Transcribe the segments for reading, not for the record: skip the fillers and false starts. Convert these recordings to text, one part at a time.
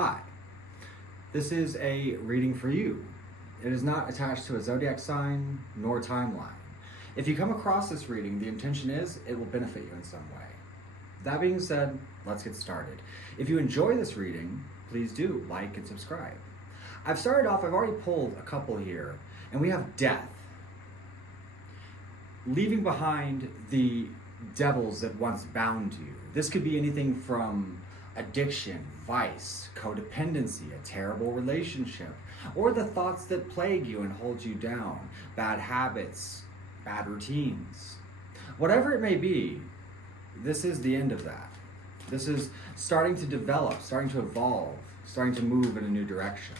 Hi, this is a reading for you. It is not attached to a zodiac sign nor timeline. If you come across this reading, the intention is it will benefit you in some way. That being said, let's get started. If you enjoy this reading, please do like and subscribe. I've already pulled a couple here, and we have death. Leaving behind the devils that once bound you. This could be anything from addiction, vice, codependency, a terrible relationship, or the thoughts that plague you and hold you down, bad habits, bad routines. Whatever it may be, this is the end of that. This is starting to develop, starting to evolve, starting to move in a new direction.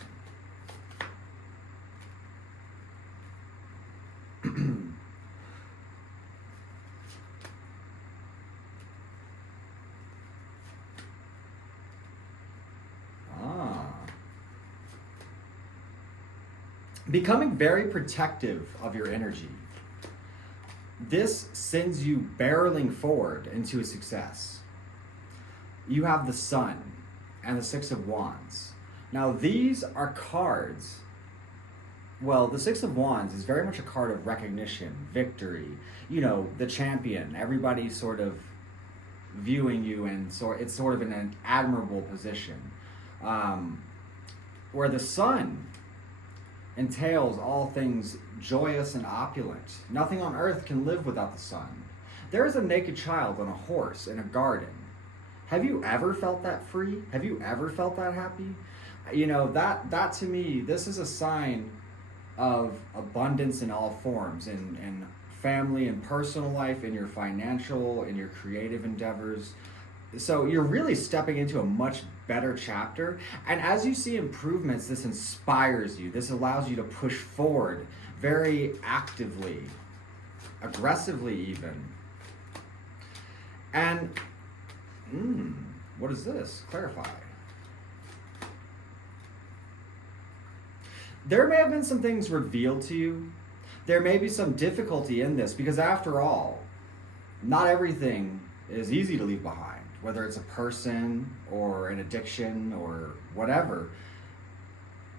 Becoming very protective of your energy. This sends you barreling forward into a success. You have the Sun and the Six of Wands. Now these are cards. Well, the Six of Wands is very much a card of recognition, victory, the champion. Everybody sort of viewing you, and it's sort of in an admirable position. Where the Sun entails all things joyous and opulent. Nothing on earth can live without the sun. There is a naked child on a horse in a garden. Have you ever felt that free? Have you ever felt that happy? That to me, this is a sign of abundance in all forms, in family and personal life, in your financial, in your creative endeavors. So you're really stepping into a much better chapter. And as you see improvements, this inspires you. This allows you to push forward very actively, aggressively even. And, what is this? Clarify. There may have been some things revealed to you. There may be some difficulty in this because after all, not everything is easy to leave behind. Whether it's a person or an addiction or whatever.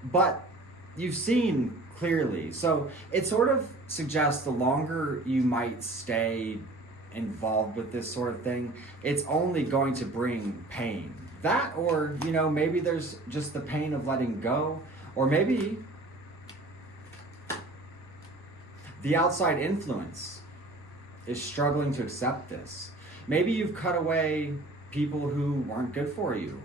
But you've seen clearly. So it sort of suggests the longer you might stay involved with this sort of thing, it's only going to bring pain. That, or, maybe there's just the pain of letting go, or maybe the outside influence is struggling to accept this. Maybe you've cut away people who weren't good for you,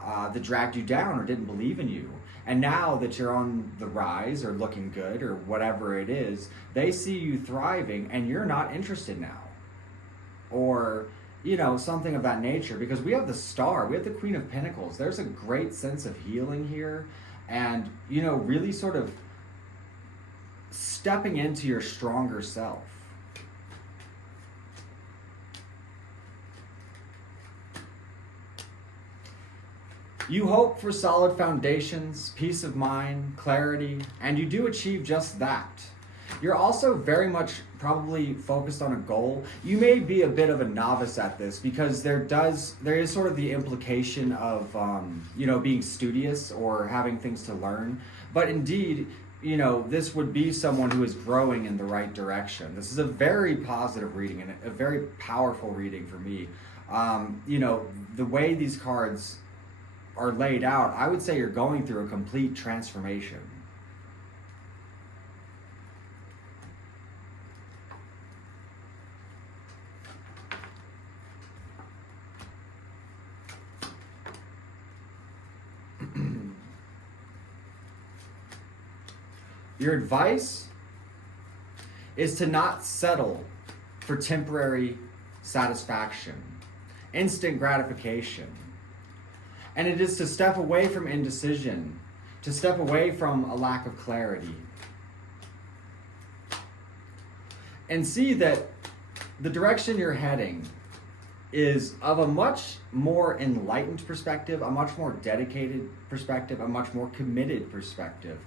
that dragged you down or didn't believe in you. And now that you're on the rise or looking good or whatever it is, they see you thriving and you're not interested now. Or, something of that nature. Because we have the Star, we have the Queen of Pentacles. There's a great sense of healing here. And, really sort of stepping into your stronger self. You hope for solid foundations, peace of mind, clarity, and you do achieve just that. You're also very much probably focused on a goal. You may be a bit of a novice at this because there is sort of the implication of, being studious or having things to learn. But indeed, this would be someone who is growing in the right direction. This is a very positive reading and a very powerful reading for me. The way these cards are laid out, I would say you're going through a complete transformation. Your advice is to not settle for temporary satisfaction, instant gratification. And it is to step away from indecision, to step away from a lack of clarity. And see that the direction you're heading is of a much more enlightened perspective, a much more dedicated perspective, a much more committed perspective.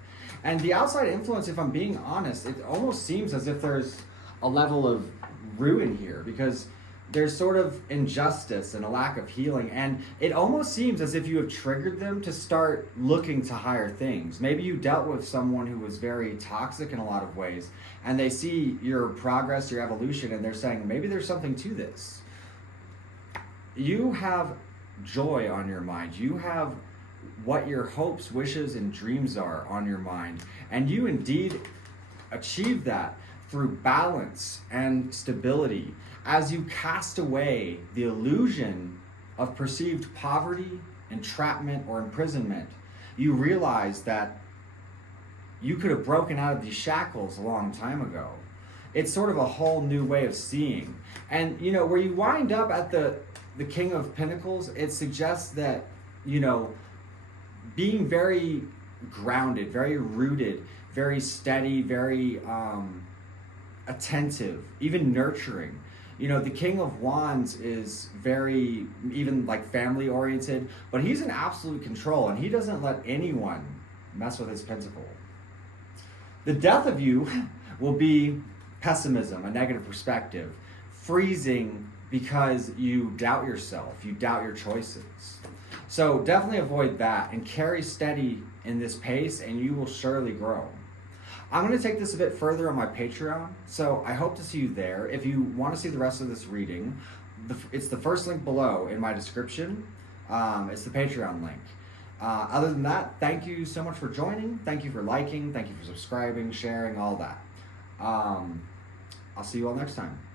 And the outside influence, if I'm being honest, it almost seems as if there's a level of ruin here because there's sort of injustice and a lack of healing, and it almost seems as if you have triggered them to start looking to higher things. Maybe you dealt with someone who was very toxic in a lot of ways, and they see your progress, your evolution, and they're saying, maybe there's something to this. You have joy on your mind. You have what your hopes, wishes, and dreams are on your mind, and you indeed achieve that through balance and stability. As you cast away the illusion of perceived poverty, entrapment, or imprisonment, you realize that you could have broken out of these shackles a long time ago. It's sort of a whole new way of seeing. And, you know, where you wind up at the King of Pentacles, it suggests that, you know, being very grounded, very rooted, very steady, very attentive, even nurturing. You know, the King of Wands is very, even like family oriented, but he's in absolute control and he doesn't let anyone mess with his pentacle. The death of you will be pessimism, a negative perspective, freezing because you doubt yourself, you doubt your choices. So definitely avoid that and carry steady in this pace and you will surely grow. I'm going to take this a bit further on my Patreon, so I hope to see you there. If you want to see the rest of this reading, it's the first link below in my description. It's the Patreon link. Other than that, thank you so much for joining. Thank you for liking. Thank you for subscribing, sharing, all that. I'll see you all next time.